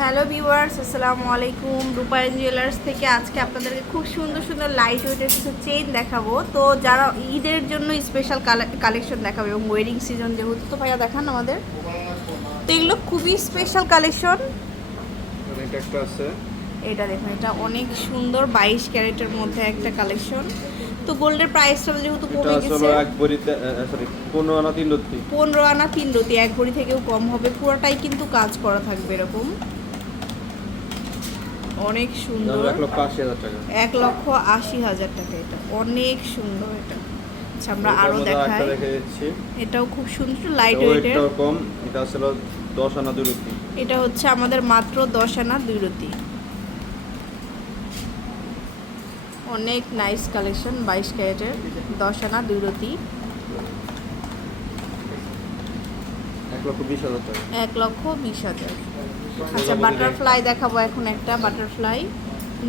Hello viewers আসসালামু আলাইকুম। রূপায়ণ জুয়েলার্স থেকে আজকে আপনাদেরকে খুব সুন্দর সুন্দর লাইট ওয়েটের কিছু চেইন দেখাবো। তো যারা ঈদের জন্য স্পেশাল কালেকশন দেখাবে এবং ওয়েডিং সিজন যেহেতু তো ভাইয়া দেখান আমাদের। তো এগুলো খুবই স্পেশাল কালেকশন এটা দেখুন এটা অনেক সুন্দর বাইশ ক্যারেটের মধ্যে একটা কালেকশন তো গোল্ডের প্রাইসটা যেহেতু কমে গেছে। এক বড়িতে সরি পনেরো আনা তিন রত্তি। পনেরো আনা তিন রতি এক ভরি থেকেও কম হবে। পুরোটাই কিন্তু কাজ করা থাকবে এরকম। অনেক সুন্দর। এক লক্ষ আশি হাজার টাকা। এটা। অনেক সুন্দর এটা। আচ্ছা আমরা আরও দেখাই। এটাও খুব সুন্দর লাইট এটা ওয়েটের কম। এটা আসলে দশ আনা দুই এটা হচ্ছে আমাদের মাত্র দশ আনা দুই রতি অনেক নাইস কালেকশন বাইশ ক্যারেটের দশ আনা দুই রতি এক লক্ষ বিশ হাজার। আচ্ছা বাটারফ্লাই দেখাবো এখন একটা বাটারফ্লাই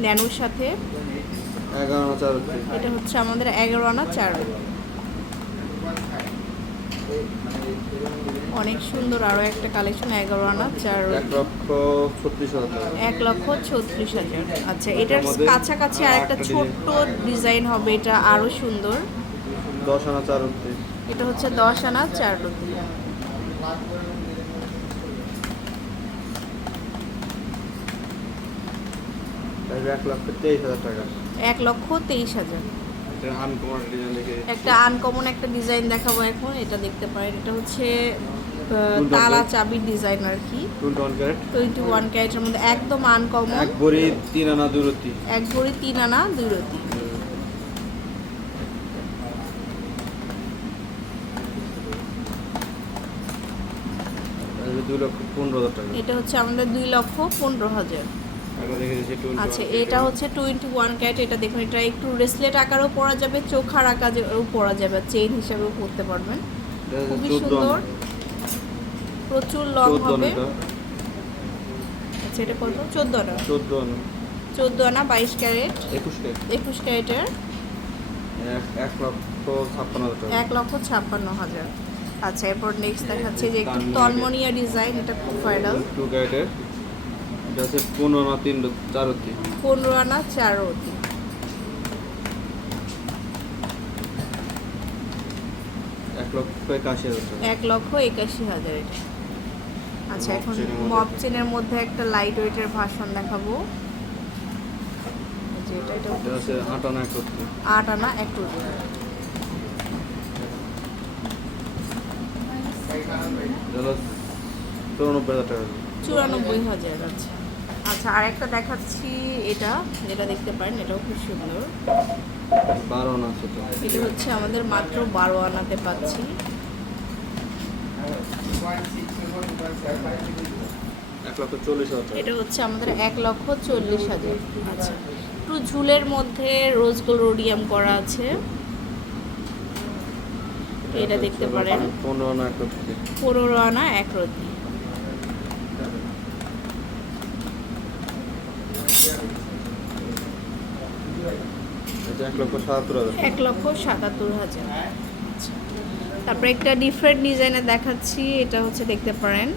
ন্যানোর সাথে। এটা হচ্ছে আমাদের এগারো আনা চার। অনেক সুন্দর আরও একটা কালেকশন এগারো আনা চার। এক লক্ষ ছত্রিশ হাজার। আচ্ছা এটার কাছাকাছি আর একটা ছোট্ট ডিজাইন হবে এটা আরও সুন্দর। দশ আনা চার এটা হচ্ছে দশ আনা চার রতি এক লক্ষ তেইশ হাজার টাকা। এক লক্ষ তেইশ হাজার। এটা আনকমন ডিজাইন দেখে একটা আনকমন একটা ডিজাইন দেখাবো এখন এটা দেখতে পারেন। এটা হচ্ছে তালা. চাবির ডিজাইন আর কি। টোয়েন্টি ওয়ান ক্যারেটের মধ্যে একদম আনকমন এক বড়ি তিন আনা এক ভরি তিন আনা এটা হচ্ছে আমাদের দুই লক্ষ পনেরো হাজার। আচ্ছা এটা হচ্ছে টোয়েন্টি ওয়ান ক্যারেট এটা দেখুন এটা একটু রেসলেট আকারেও পরা যাবে চোখার আকারেও পরা যাবে চেইন হিসাবেও পরতে পারবেন। খুবই সুন্দর। প্রচুর লং হবে। আচ্ছা এটা কত? চোদ্দ আনা চোদ্দ আনা চোদ্দ আনা বাইশ ক্যারেট। একুশ ক্যারেট। একুশ ক্যারেটের। এক লক্ষ ছাপ্পান্ন হাজার এক লক্ষ ছাপ্পান্ন হাজার। আচ্ছা এরপর নেক্সট দেখাচ্ছে যে একটু। তন্মনিয়া ডিজাইন এটা খুব ভাইরাল টু ক্যারেটের। এটা হচ্ছে পনেরো না তিন র- চার রত্তি পনেরো আনা চার রতি এক লক্ষ একাশি হাজার। এক লক্ষ একাশি হাজার এটা। আচ্ছা এখন মপ চেনের মধ্যে। একটা লাইট ওয়েটের ভাষণ দেখাবো। এটা হচ্ছে আট আনা এক আট আনা এক চৌরানব্বই হাজার টাকা। চুরানব্বই হাজার আচ্ছা আচ্ছা আর একটা দেখাচ্ছি এটা যেটা দেখতে পারেন এটাও খুব সুন্দর। বারো আনা এটা হচ্ছে আমাদের মাত্র বারো আনাতে পাচ্ছি। এটা হচ্ছে আমাদের এক লক্ষ চল্লিশ হাজার। আচ্ছা একটু ঝুলের মধ্যে রোজ গোল্ড রোডিয়াম করা আছে। এটা দেখতে পারেন। পনেরো আনা এক রত্তি। পনেরো আনা এক রতি এটা এক লক্ষ সাতাত্তর হাজার। এক লক্ষ সাতাত্তর হাজার। তারপরে একটা ডিফারেন্ট ডিজাইনের দেখাচ্ছি এটা হচ্ছে দেখতে পারেন।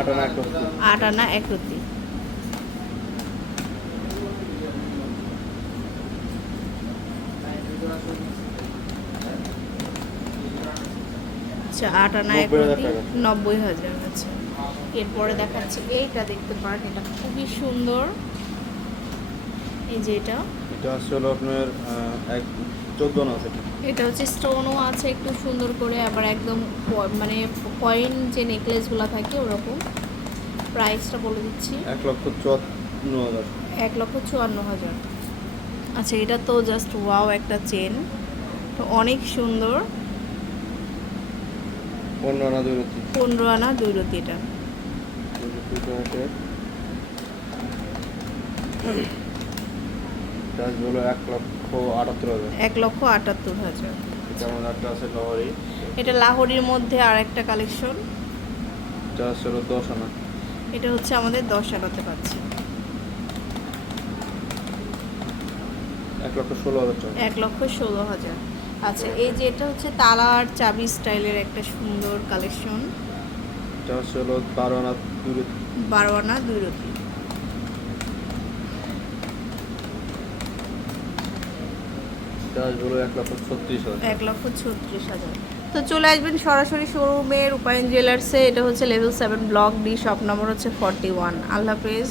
আট আনা এক আট আনা এক আচ্ছা আট আনা এক 90,000 রতি টাকা। নব্বই হাজার আচ্ছা। এরপরে দেখাচ্ছি এইটা দেখতে পারেন এটা খুবই সুন্দর। এই যে এটা। এটা হলো আপনার এক চোদ্দ আনা আছে এটা। হচ্ছে স্টোনও আছে একটু সুন্দর করে আবার একদম মানে কয়েন যে নেকলেসগুলো থাকে ওরকম। প্রাইসটা বলে দিচ্ছি। এক লক্ষ চুয়ান্ন হাজার। এক লক্ষ চুয়ান্ন হাজার। আচ্ছা এটা তো জাস্ট ওয়াও একটা চেন। তো অনেক সুন্দর। পনেরো আনা দুই পনেরো আনা দুই রতি এটা। চার্জ হলো এক লক্ষ আটাত্তর হাজার। এক লক্ষ আটাত্তর হাজার। যেমন একটা আছে লহরি এটা লাহোরির মধ্যে আর একটা কালেকশন চার্জ হলো দশ আনা এটা হচ্ছে আমাদের দশ আনাতে পাচ্ছি। এক লক্ষ ষোলো হাজার এক লক্ষ ষোলো হাজার। আচ্ছা এই যে এটা হচ্ছে তালা আর চাবি স্টাইলের একটা সুন্দর কালেকশন চার্জ হলো বারো আনা দুই বারো আনা দুই রতি এটা হলো এক লক্ষ ছত্রিশ হাজার। তো চলে আসবেন সরাসরি শোরুমের রূপায়ণ জুয়েলার্সে এটা হচ্ছে level seven block D shop number হচ্ছে ফর্টি ওয়ান আল্লাহ হাফেজ।